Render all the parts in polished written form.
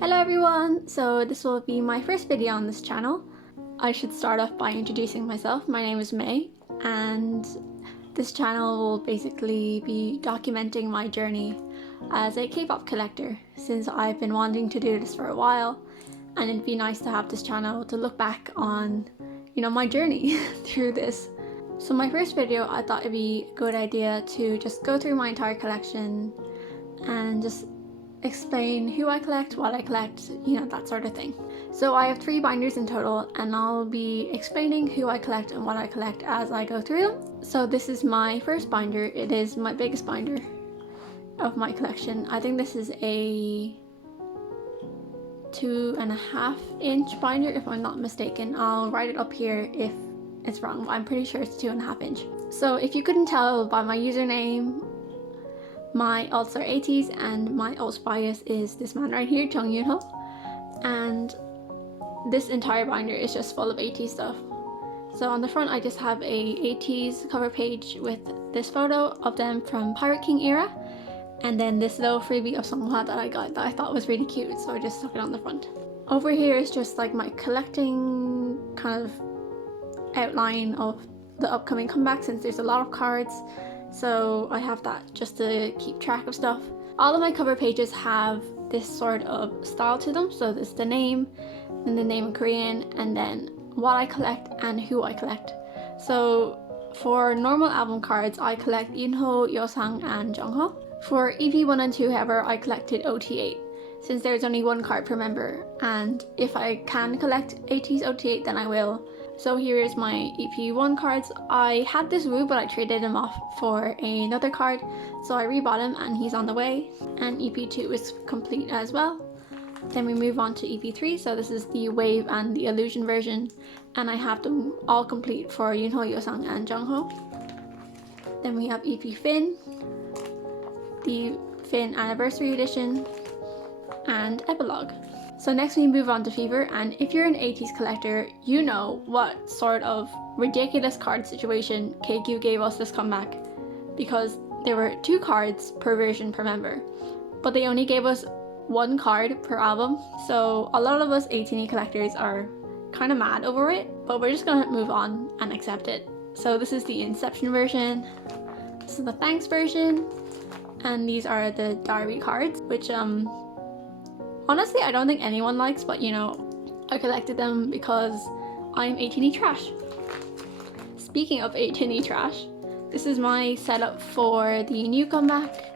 Hello everyone! So this will be my first video on this channel. I should start off by introducing myself. My name is May and this channel will basically be documenting my journey as a K-pop collector, since I've been wanting to do this for a while, and it'd be nice to have this channel to look back on, my journey through this. So my first video, I thought it'd be a good idea to just go through my entire collection and just explain who I collect, what I collect, that sort of thing. So I have 3 binders in total, and I'll be explaining who I collect and what I collect as I go through them. So this is my first binder. It is my biggest binder of my collection. I think this is a 2.5 inch binder if I'm not mistaken. I'll write it up here if it's wrong, but I'm pretty sure it's 2.5 inch. So if you couldn't tell by my username, my alts are ATEEZ and my alts bias is this man right here, Ryunho. And this entire binder is just full of ATEEZ stuff. So on the front I just have a ATEEZ cover page with this photo of them from Pirate King era, and then this little freebie of Songhwa that I got that I thought was really cute, so I just stuck it on the front. Over here is just like my collecting kind of outline of the upcoming comeback, since there's a lot of cards. So I have that just to keep track of stuff. All of my cover pages have this sort of style to them. So there's the name, and the name in Korean, and then what I collect and who I collect. So for normal album cards, I collect Yunho, Yosang, and Jongho. For EP 1 and 2, however, I collected OT8, since there's only 1 card per member, and if I can collect ATEEZ OT8, then I will. So here is my EP1 cards. I had this Woo, but I traded him off for another card, so I rebought him and he's on the way. And EP2 is complete as well. Then we move on to EP3, so this is the Wave and the Illusion version, and I have them all complete for Yunho, Yosang, and Jongho. Then we have EP Fin, the Fin Anniversary Edition, and Epilogue. So next we move on to Fever, and if you're an ATEEZ collector, you know what sort of ridiculous card situation KQ gave us this comeback, because there were 2 cards per version per member, but they only gave us 1 card per album. So a lot of us ATEEZ collectors are kind of mad over it, but we're just gonna move on and accept it. So this is the Inception version, this is the Thanks version, and these are the Diary cards, which honestly, I don't think anyone likes, but I collected them because I'm ATEEZ trash. Speaking of ATEEZ trash, this is my setup for the new comeback,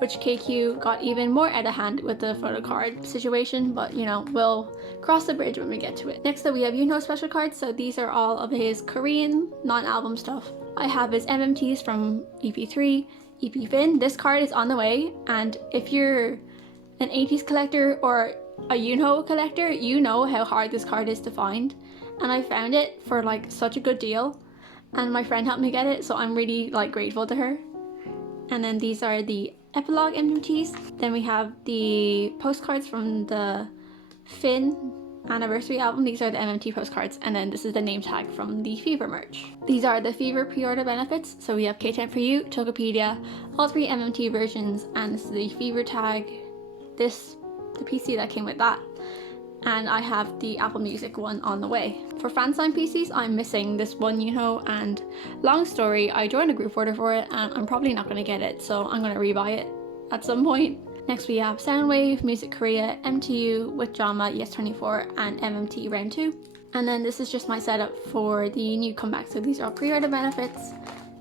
which KQ got even more out of hand with the photocard situation, but we'll cross the bridge when we get to it. Next up we have Yunho special cards, so these are all of his Korean non-album stuff. I have his MMTs from EP3, EP Fin. This card is on the way, and if you're an ATEEZ collector or a Yunho collector, you know how hard this card is to find, and I found it for such a good deal, and my friend helped me get it, so I'm really grateful to her. And then these are the Epilogue MMTs. Then we have the postcards from the Fin Anniversary album. These are the MMT postcards, and then this is the name tag from the Fever merch. These are the Fever pre-order benefits. So we have K10 for You, Tokopedia, all 3 MMT versions, and this is the Fever tag, the PC that came with that, and I have the Apple Music one on the way. For fan sign PCs, I'm missing this one Yunho, and long story, I joined a group order for it and I'm probably not going to get it, so I'm going to rebuy it at some point. Next we have Soundwave, Music Korea, MTU, with Drama, Yes24, and MMT Round 2. And then this is just my setup for the new comeback, so these are pre-order benefits,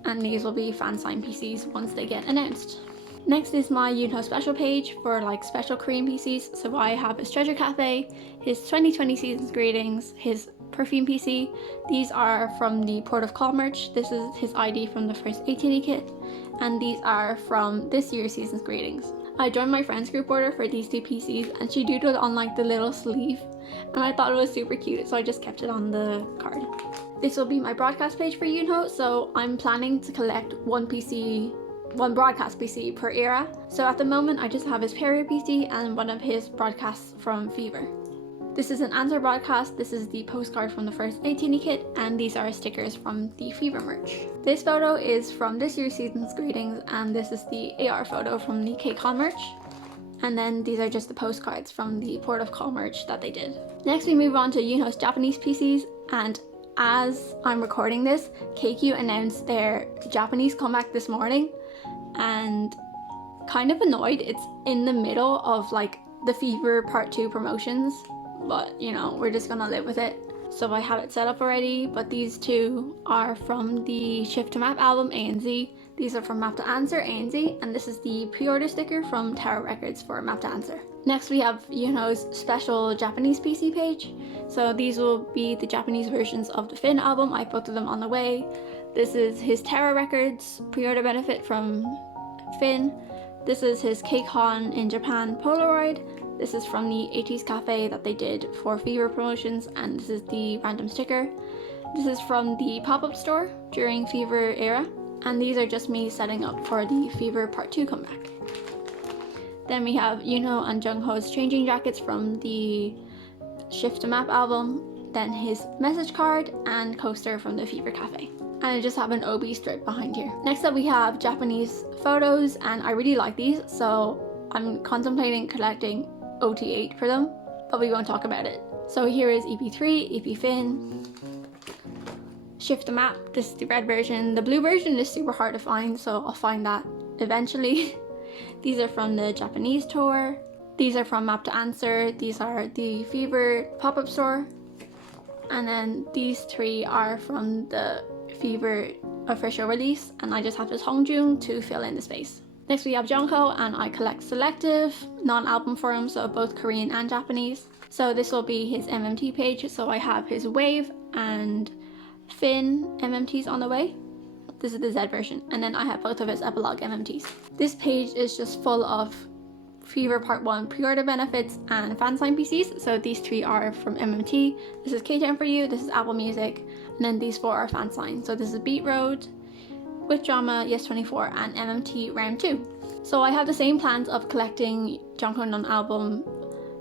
and these will be fan sign PCs once they get announced. Next is my Yunho special page for special Korean PCs. So I have his Treasure Cafe, his 2020 Seasons Greetings, his Perfume PC. These are from the Port of Call merch. This is his ID from the first ATEEZ kit, and these are from this year's Seasons Greetings. I joined my friend's group order for these 2 PCs, and she doodled on the little sleeve, and I thought it was super cute, so I just kept it on the card. This will be my broadcast page for Yunho, so I'm planning to collect 1 broadcast PC per era. So at the moment I just have his Period PC and one of his broadcasts from Fever. This is an answer broadcast, this is the postcard from the first ATEEZ kit, and these are stickers from the Fever merch. This photo is from this year's Seasons Greetings, and this is the AR photo from the KCON merch. And then these are just the postcards from the Port of Call merch that they did. Next we move on to Yunho's Japanese PCs, and as I'm recording this, KQ announced their Japanese comeback this morning, and kind of annoyed it's in the middle of like the Fever Part 2 promotions, but you know, we're just gonna live with it. So I have it set up already, but these two are from the Shift to Map album ANZ. These are from Map to Answer ANZ, and this is the pre-order sticker from Tower Records for Map to Answer. Next we have Yunho's special Japanese PC page. So these will be the Japanese versions of the Finn album. I put them on the way. This is his Tower Records pre-order benefit from Finn. This is his KCON in Japan Polaroid. This is from the ATEEZ cafe that they did for Fever promotions, and this is the random sticker. This is from the pop-up store during Fever era, and these are just me setting up for the Fever Part 2 comeback. Then we have Yunho and Jungho's changing jackets from the Shift to Map album, then his message card and coaster from the Fever cafe. And I just have an OB strip behind here. Next up we have Japanese photos, and I really like these, so I'm contemplating collecting OT8 for them, but we won't talk about it. So here is EP3, EP Finn, Shift the Map. This is the red version. The blue version is super hard to find, so I'll find that eventually. These are from the Japanese tour. These are from Map to Answer. These are the Fever pop-up store. And then these three are from the Fever official release, and I just have this Hongjung to fill in the space. Next we have Jungho, and I collect selective non-album forums, so both Korean and Japanese. So this will be his MMT page, so I have his Wave and Finn MMTs on the way. This is the Z version, and then I have both of his Epilogue MMTs. This page is just full of Fever Part 1 pre-order benefits and fan sign PCs, so these three are from MMT. This is K-Town For You, this is Apple Music, and then these four are fan sign. So this is Beat Road, With Drama, Yes24, and MMT Round 2. So I have the same plans of collecting Jungho non-album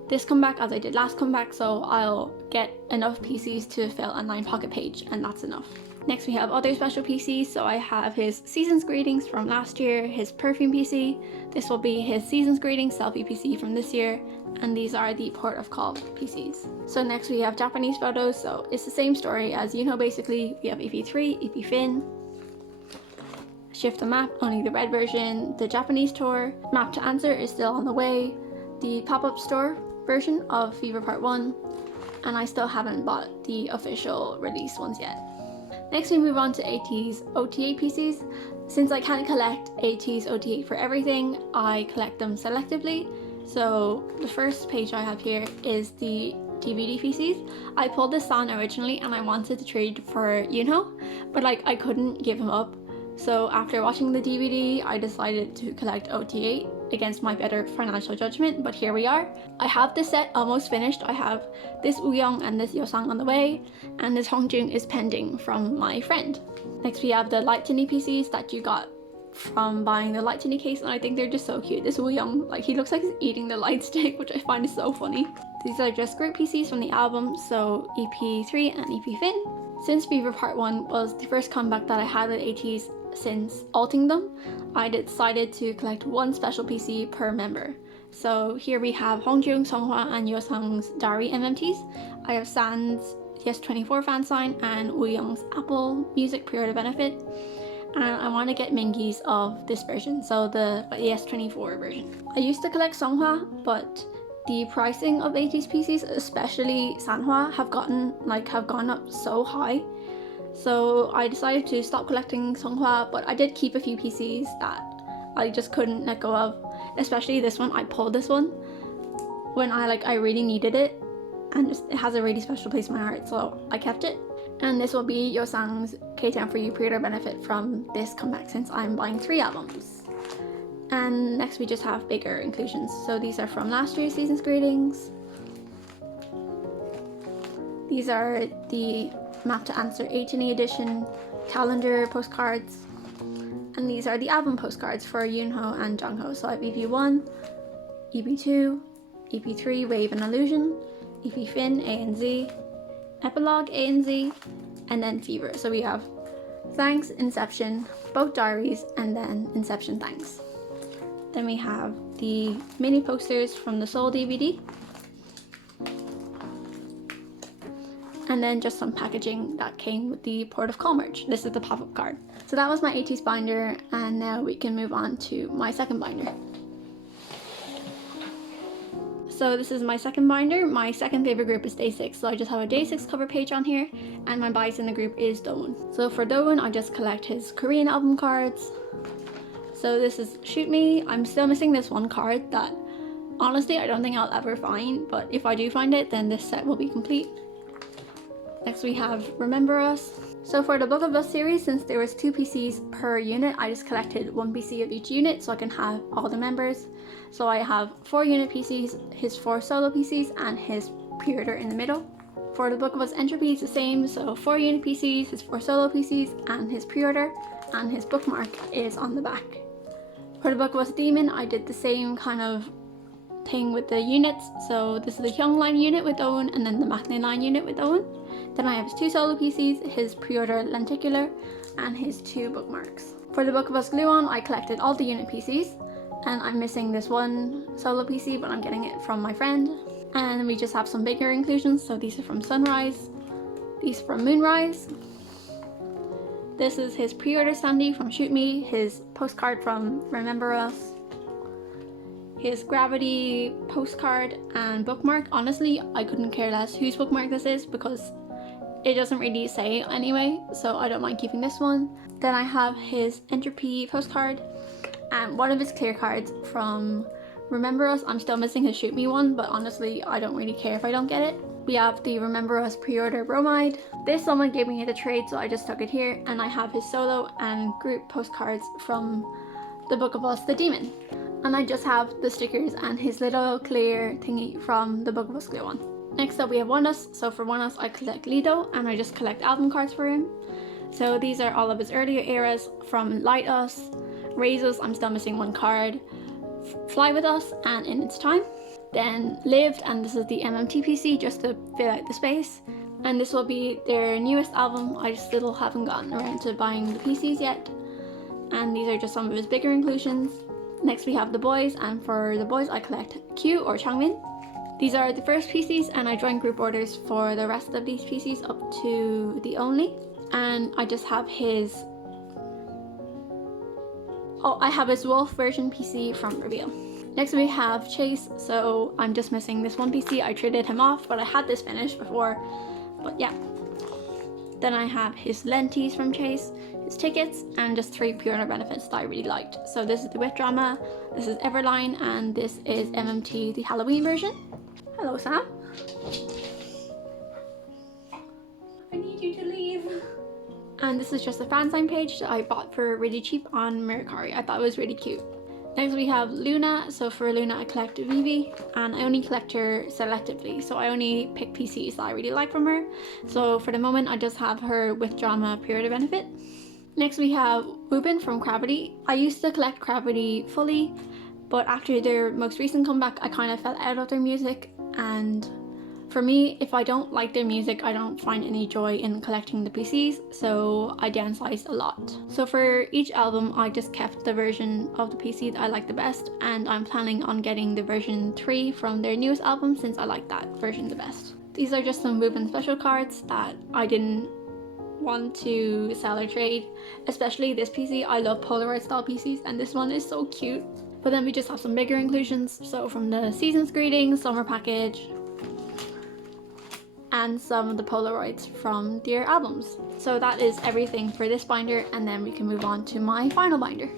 this comeback as I did last comeback, so I'll get enough PCs to fill a 9 pocket page, and that's enough. Next we have other special PCs, so I have his Season's Greetings from last year, his Perfume PC, this will be his Season's Greetings Selfie PC from this year, and these are the Port of Call PCs. So next we have Japanese photos, so it's the same story as Yunho basically. We have EP3, EP Finn, Shift the Map, only the red version, the Japanese tour, Map to Answer is still on the way, the pop-up store version of Fever Part 1, and I still haven't bought the official release ones yet. Next we move on to ATEEZ OTA PCs. Since I can't collect ATEEZ OTA for everything, I collect them selectively. So the first page I have here is the DVD PCs. I pulled this on originally and I wanted to trade for Yunho, but like I couldn't give him up. So after watching the DVD, I decided to collect OTA against my better financial judgment, but here we are. I have this set almost finished. I have this Wooyoung and this Yosang on the way, and this Hongjung is pending from my friend. Next we have the Light Tinny PCs that you got from buying the Light Tinny case, and I think they're just so cute. This Wooyoung, like he looks like he's eating the light stick, which I find is so funny. These are just group PCs from the album, so EP3 and EP Finn. Since Fever Part 1 was the first comeback that I had with ATEEZ since alting them, I decided to collect one special PC per member. So here we have Hongjung, Songhwa, and Yosang's Dari MMTs. I have San's Yes24 fan sign and Wooyoung's Apple Music pre-order benefit. And I want to get Mingi's of this version, so the Yes24 version. I used to collect Songhwa, but the pricing of ATEEZ PCs, especially Sanhwa, have gone up so high. So I decided to stop collecting Songhwa, but I did keep a few PCs that I just couldn't let go of. Especially this one. I pulled this one when I really needed it, and it has a really special place in my heart, so I kept it. And this will be Yosang's K-Town For You pre-order benefit from this comeback, since I'm buying 3 albums. And next we just have bigger inclusions. So these are from last year's Season's Greetings. These are the Map to Answer ATEEZ edition calendar postcards, and these are the album postcards for Yunho and Jungho. So I have EP1, EP2, EP3 Wave and Illusion, EP Finn ANZ, Epilogue ANZ, and then Fever. So we have Thanks, Inception, both diaries, and then Inception Thanks. Then we have the mini posters from the Soul DVD. And then just some packaging that came with the Port of Call merch. This is the pop-up card. So that was my ATEEZ binder, and now we can move on to my second binder. So this is my second binder. My second favorite group is Day 6, so I just have a Day 6 cover page on here, and my bias in the group is Dowoon. So for Dowoon, I just collect his Korean album cards. So this is Shoot Me. I'm still missing this one card that honestly I don't think I'll ever find, but if I do find it, then this set will be complete. Next we have Remember Us. So for the Book of Us series, since there was 2 PCs per unit, I just collected 1 PC of each unit so I can have all the members. So I have 4 unit PCs, his 4 solo PCs, and his pre-order in the middle. For the Book of Us Entropy, it's the same, so 4 unit PCs, his 4 solo PCs, and his pre-order, and his bookmark is on the back. For the Book of Us Demon, I did the same kind of thing with the units. So this is the Hyung line unit with Owen, and then the Maknae line unit with Owen. Then I have his 2 solo PCs, his pre-order lenticular, and his 2 bookmarks. For the Book of Us Gluon, I collected all the unit PCs, and I'm missing this one solo PC, but I'm getting it from my friend. And we just have some bigger inclusions, so these are from Sunrise, these are from Moonrise. This is his pre-order standee from Shoot Me, his postcard from Remember Us, his Gravity postcard and bookmark. Honestly, I couldn't care less whose bookmark this is because it doesn't really say anyway, so I don't mind keeping this one. Then I have his Entropy postcard and one of his clear cards from Remember Us. I'm still missing his Shoot Me one, but honestly, I don't really care if I don't get it. We have the Remember Us pre-order bromide. This someone gave me at a trade, so I just stuck it here. And I have his solo and group postcards from the Book of Us the Demon. And I just have the stickers and his little clear thingy from the Book of Us Glue One. Next up we have One Us. So for One Us I collect Lido, and I just collect album cards for him. So these are all of his earlier eras, from Light Us, Raise Us, I'm still missing one card, Fly With Us, and In Its Time. Then Lived, and this is the MMT PC just to fill out the space. And this will be their newest album. I still haven't gotten around to buying the PCs yet. And these are just some of his bigger inclusions. Next we have The Boys, and for The Boys I collect Q or Changmin. These are the first PCs, and I joined group orders for the rest of these PCs up to the Only. And I just have his... oh, I have his Wolf version PC from Reveal. Next we have Chase, so I'm just missing this one PC. I traded him off, but I had this finished before, but yeah. Then I have his lenties from Chase, his tickets, and just 3 pre-order benefits that I really liked. So this is the With Drama, this is Everline, and this is MMT, the Halloween version. Hello, Sam. I need you to leave. And this is just a fan sign page that I bought for really cheap on Mercari. I thought it was really cute. Next we have Luna. So for Luna I collect Vivi, and I only collect her selectively. So I only pick PCs that I really like from her. So for the moment I just have her With Drama pre-order benefit. Next we have Woobin from Gravity. I used to collect Gravity fully, but after their most recent comeback I kind of fell out of their music, and for me, if I don't like their music, I don't find any joy in collecting the PCs, so I downsized a lot. So for each album, I just kept the version of the PC that I like the best, and I'm planning on getting the version 3 from their newest album since I like that version the best. These are just some Woobin special cards that I didn't want to sell or trade, especially this PC. I love Polaroid style PCs, and this one is so cute. But then we just have some bigger inclusions, so from the Season's Greetings, Summer Package, and some of the Polaroids from their albums. So that is everything for this binder, and then we can move on to my final binder.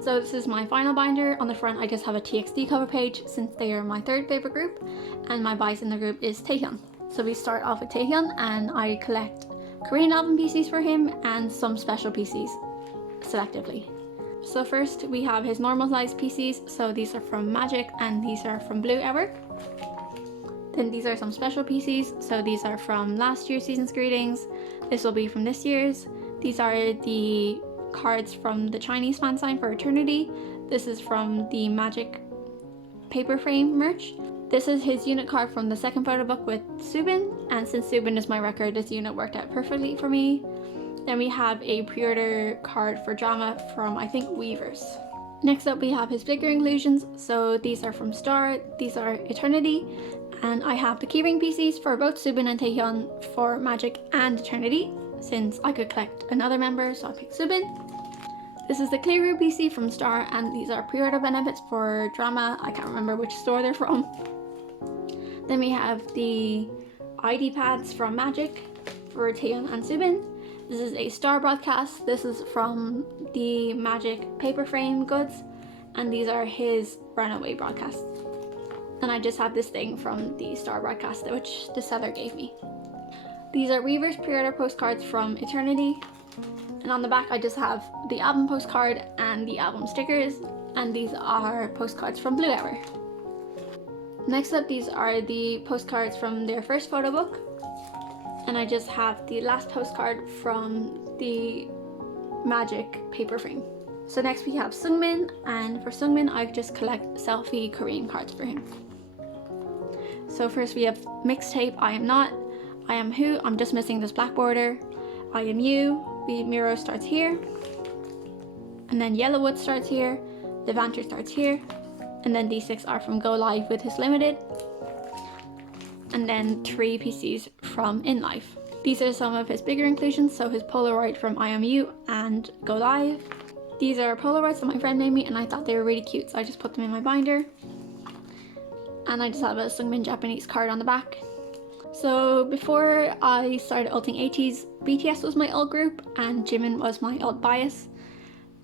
So this is my final binder. On the front I just have a TXT cover page since they are my 3rd favorite group, and my bias in the group is Taehyun. So we start off with Taehyun, and I collect Korean album PCs for him and some special PCs selectively. So first we have his normal size PCs, so these are from Magic and these are from Blue Hour. Then these are some special PCs, so these are from last year's Season's Greetings, this will be from this year's. These are the cards from the Chinese fan sign for Eternity. This is from the Magic paper frame merch. This is his unit card from the second photo book with Subin, and since Subin is my record, this unit worked out perfectly for me. Then we have a pre-order card for Drama from, I think, Weavers. Next up we have his bigger inclusions. So these are from Star, these are Eternity, and I have the keyring PCs for both Subin and Taehyun for Magic and Eternity, since I could collect another member, so I picked Subin. This is the Clearview PC from Star, and these are pre-order benefits for Drama. I can't remember which store they're from. Then we have the ID pads from Magic for Taehyun and Subin. This is a Star broadcast. This is from the Magic paper frame goods, and these are his Runaway broadcasts. And I just have this thing from the Star broadcast, which the seller gave me. These are Weaver's pre-order postcards from Eternity, and on the back I just have the album postcard and the album stickers, and these are postcards from Blue Hour. Next up, these are the postcards from their first photo book, and I just have the last postcard from the Magic paper frame. So next we have Seungmin, and for Seungmin I just collect selfie Korean cards for him. So first we have Mixtape, I Am Not, I Am Who, I'm just missing this black border, I Am You, Miro starts here, and then Yellowwood starts here, Levanter starts here, and then these 6 are from Go Live with his Limited, and then 3 PCs from In Life. These are some of his bigger inclusions, so his Polaroid from I Am You and Go Live. These are Polaroids that my friend made me, and I thought they were really cute, so I just put them in my binder. And I just have a Seungmin Japanese card on the back. So before I started ulting ATEEZ, BTS was my ult group and Jimin was my ult bias.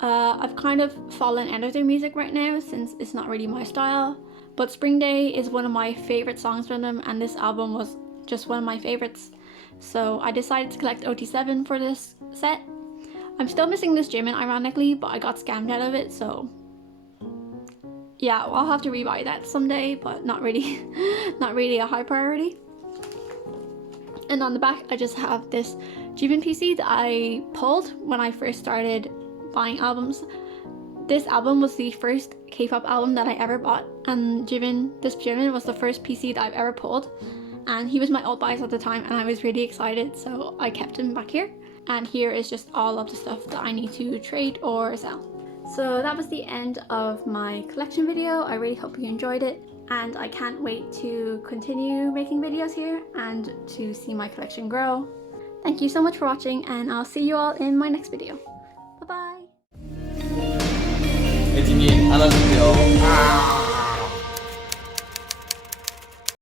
I've kind of fallen out of their music right now since it's not really my style, but Spring Day is one of my favourite songs from them, and this album was just one of my favourites. So I decided to collect OT7 for this set. I'm still missing this Jimin ironically, but I got scammed out of it, so yeah, I'll have to rebuy that someday, but not really, not really a high priority. And on the back I just have this Jimin PC that I pulled when I first started buying albums. This album was the first K-pop album that I ever bought, and this Jimin was the first PC that I've ever pulled, and he was my ult bias at the time, and I was really excited, so I kept him back here. And here is just all of the stuff that I need to trade or sell. So that was the end of my collection video. I really hope you enjoyed it, and I can't wait to continue making videos here and to see my collection grow. Thank you so much for watching, and I'll see you all in my next video. Bye bye! 애진이 안아주세요.